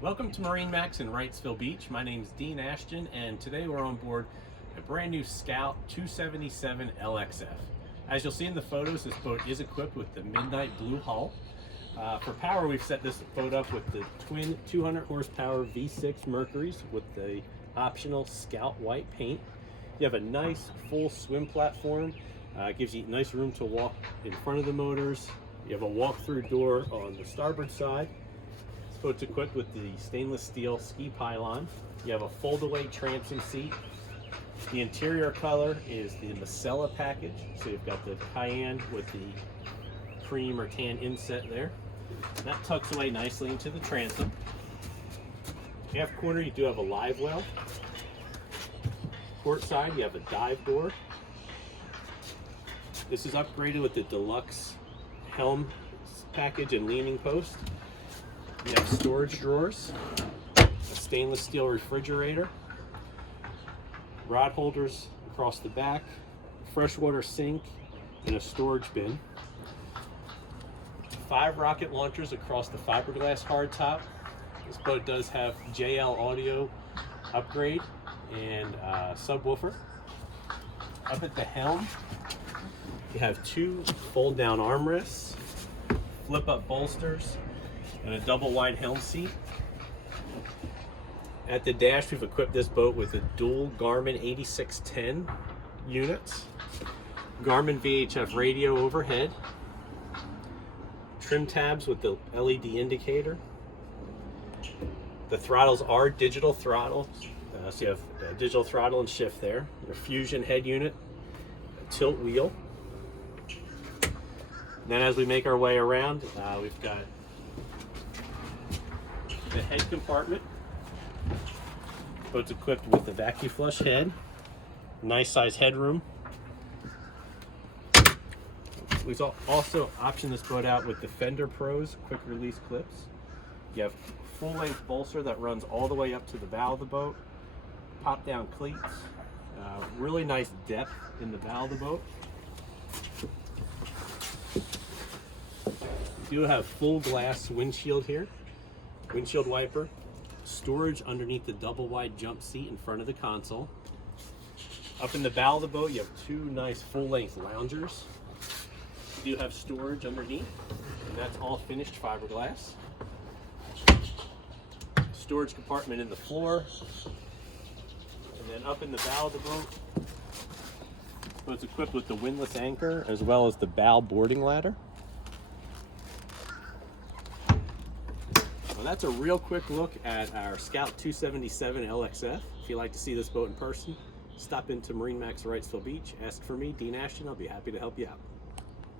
Welcome to MarineMax in Wrightsville Beach. My name is Dean Ashton, and today we're on board a brand new Scout 277 LXF. As you'll see in the photos, this boat is equipped with the midnight blue hull. For power, we've set this boat up with the twin 200 horsepower V6 Mercuries with the optional Scout white paint. You have a nice full swim platform. It gives you nice room to walk in front of the motors. You have a walk-through door on the starboard side. This boat's equipped with the stainless steel ski pylon. You have a fold-away transom seat. The interior color is the Macella package. So you've got the cayenne with the cream or tan inset there. That tucks away nicely into the transom. Half corner, you do have a live well. Port side, you have a dive door. This is upgraded with the deluxe helm package and leaning post. You have storage drawers, a stainless steel refrigerator, rod holders across the back, freshwater sink, and a storage bin. 5 rocket launchers across the fiberglass hardtop. This boat does have JL audio upgrade and subwoofer. Up at the helm, you have 2 fold-down armrests, flip-up bolsters, and a double-wide helm seat. At the dash, we've equipped this boat with a dual Garmin 8610 units, Garmin VHF radio overhead, trim tabs with the LED indicator. The throttles are digital throttle, so you have a digital throttle and shift there. Your fusion head unit, a tilt wheel. Then as we make our way around, we've got the head compartment. Boat's equipped with the vacuum flush head, nice size headroom. We've also optioned this boat out with the Fender Pros quick release clips. You have full length bolster that runs all the way up to the bow of the boat, pop down cleats, really nice depth in the bow of the boat. You do have full glass windshield here, windshield wiper, storage underneath the double wide jump seat in front of the console. Up in the bow of the boat, you have 2 nice full length loungers. You do have storage underneath, and that's all finished fiberglass. Storage compartment in the floor, and then up in the bow of the boat, it's equipped with the Windlass Anchor as well as the bow boarding ladder. Well, that's a real quick look at our Scout 277 LXF. If you'd like to see this boat in person, stop into MarineMax Wrightsville Beach. Ask for me, Dean Ashton. I'll be happy to help you out.